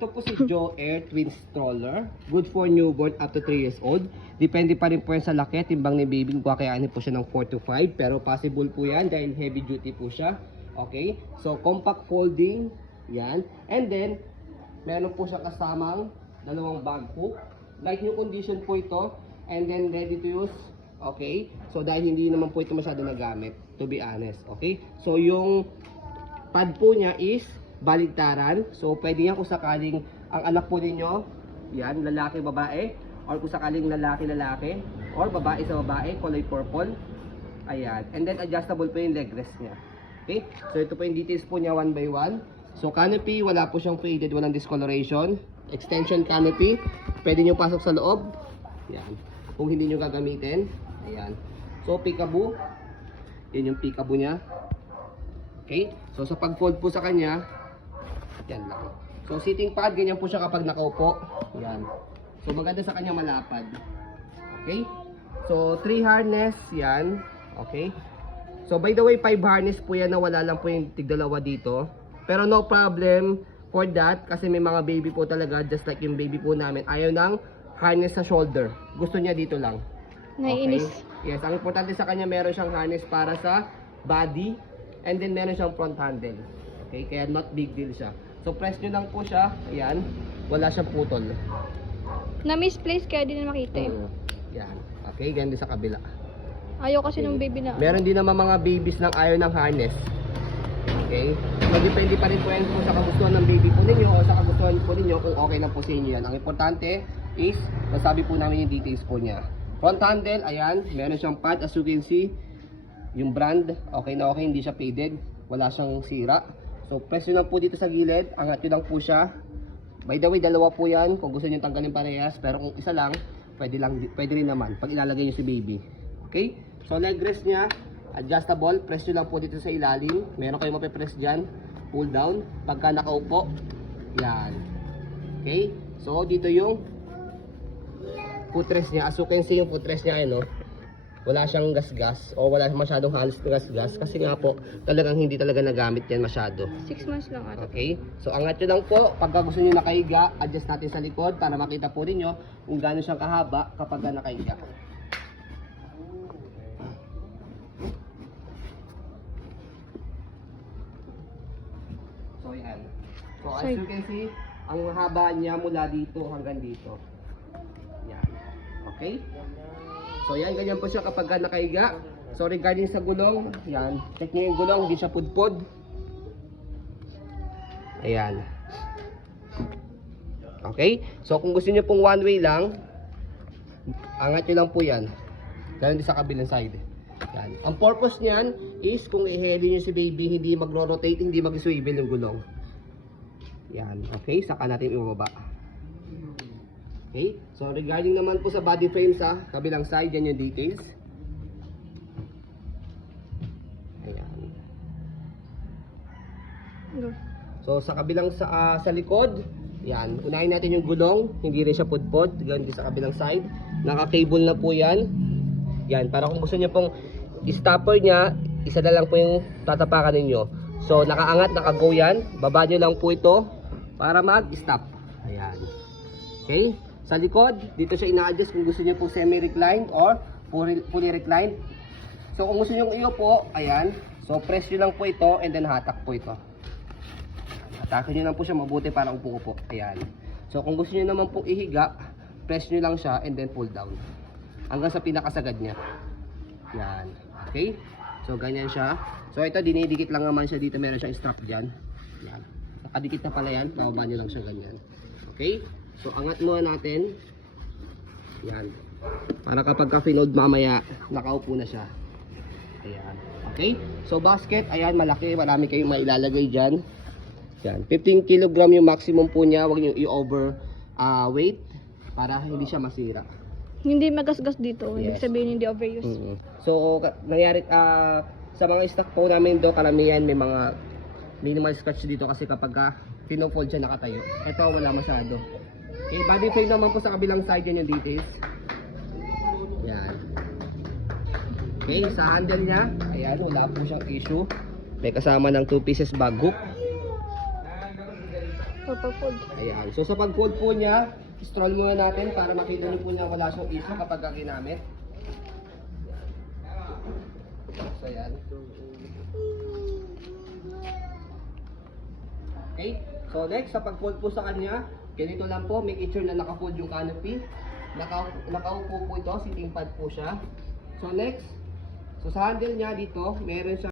Ito po si Joe Air Twin Stroller. Good for newborn up to 3 years old. Depende pa rin po yan sa laki. Timbang ni baby, kakayanin po siya ng 4 to 5. Pero possible po yan dahil heavy duty po siya. Okay? So, compact folding. Yan. And then, meron po siya kasamang dalawang bag hook. Like new condition po ito. And then, ready to use. Okay? So, dahil hindi naman po ito masyado nagamit. To be honest. Okay? So, yung pad po niya is baligtaran. So, pwede yan kung sakaling ang anak po ninyo, yan, lalaki, babae, or kung sakaling lalaki, or babae sa babae, kulay purple. Ayan. And then, adjustable po yung leg rest niya. Okay? So, ito po yung details po niya one by one. So, canopy, wala po siyang faded, walang discoloration. Extension canopy, pwede nyo pasok sa loob. Ayan. Kung hindi nyo gagamitin. Ayan. So, peekaboo. Yan yung peekaboo niya. Okay? So, sa pag-fold po sa kanya, yan lang. So, sitting pad, ganyan po siya kapag nakaupo. Yan. So, maganda sa kanya malapad. Okay? So, 3 harness, yan. Okay? So, by the way, 5 harness po yan na wala lang po yung tigdalawa dito. Pero no problem for that kasi may mga baby po talaga, just like yung baby po namin, ayaw ng harness sa shoulder. Gusto niya dito lang. Naiinis. Okay? Yes, ang importante sa kanya, meron siyang harness para sa body and then meron siyang front handle. Okay? Kaya not big deal siya. So, press nyo lang po siya. Ayan. Wala siyang putol. Na-misplace kaya din na makita eh. Yan. Okay, ganyan din sa kabila. Ayaw kasi ng baby na. Meron din naman mga babies ng ayaw ng harness. Okay? So, depende pa rin po yan kung sa kagustuhan ng baby po ninyo o sa kagustuhan po ninyo kung okay na po sa inyo yan. Ang importante is, masabi po namin yung details po niya. Front handle, ayan. Meron siyang pad, as you can see. Yung brand, okay na okay, hindi siya faded. Wala siyang sira. So, press nyo lang po dito sa gilid. Angat nyo lang po siya. By the way, dalawa po yan. Kung gusto nyo tanggalin parehas. Pero kung isa lang, pwede rin naman. Pag ilalagay nyo si baby. Okay? So, leg rest niya, adjustable. Press nyo lang po dito sa ilalim. Meron kayong mapipress dyan. Pull down. Pagka nakaupo. Yan. Okay? So, dito yung footrest niya. As you can see, yung footrest niya, no? Wala siyang gasgas o wala masyadong halos gasgas kasi nga po talagang hindi talaga nagamit yan masyado. 6 months lang ata. Okay? So angat nyo lang po. Pagka gusto nyo nakahiga, adjust natin sa likod para makita po ninyo kung gaano siyang kahaba kapag nakahiga. So yan. So as you can see, ang haba niya mula dito hanggang dito. Yan. Okay? So yan, ganyan po siya kapag nakahiga. So regarding sa gulong, yan. Check nyo yung gulong, hindi siya pudpod. Ayan. Okay? So kung gusto nyo pong one way lang, angat nyo lang po yan. Ganun din sa kabilang side. Yan. Ang purpose niyan is kung i-heli nyo si baby, hindi magro-rotate, hindi mag-swivel yung gulong. Yan. Okay? Saka natin ibababa. Okay, so regarding naman po sa body frame sa kabilang side, yan yung details. Ayan. So sa kabilang sa likod, yan, unahin natin yung gulong, hindi rin siya pudpod, ganun din sa kabilang side. Naka-cable na po yan. Yan, para kung gusto niyo pong stopper niya, isa na lang po yung tatapakan ninyo. So nakaangat, naka-go yan, baba nyo lang po ito para mag-stop. Ayan. Okay. Sa likod, dito siya ina-adjust kung gusto niyo po semi-reclined or fully reclined. So kung gusto niyo iupo, ayan. So press niyo lang po ito and then hatak po ito. Hatakin niyo lang po siya mabuti para upo-upo. Ayan. So kung gusto niyo naman pong ihiga, press niyo lang siya and then pull down. Hanggang sa pinakasagad niya. Yan. Okay? So ganyan siya. So ito, dinidikit lang naman siya dito. Meron siyang strap dyan. Yan. Nakadikit na pala yan. Bababa niyo lang siya ganyan. Okay? So, angat muna natin. Yan. Para kapag ka-finold mamaya, nakaupo na siya. Ayan. Okay? So, basket, ayan, malaki. Marami kayong mailalagay dyan. Yan. 15 kg yung maximum po niya. Huwag nyo i-over weight para hindi siya masira. Hindi magasgas dito. Yes. Ibig sabihin hindi overuse. So, nangyari, sa mga stock po namin do, karamihan may mga minimal scratch dito kasi kapag pinofold siya nakatayo. Ito, wala masyado. Okay, body frame naman po sa kabilang side yun yung details. Yan. Okay, sa handle niya, ayan, wala po siyang issue. May kasama ng 2 pieces bag hook. proper fold. Ayan. So sa pag-fold po niya, stroll muna natin para makita niyo po na wala siyang issue kapag ginamit. So ayan. Okay. So next, sa pag-fold po sa kanya, ganito lang po, make sure na naka-fold yung canopy. Nakaupo po ito, sitting pad po siya. So next, so sa handle niya dito, meron siya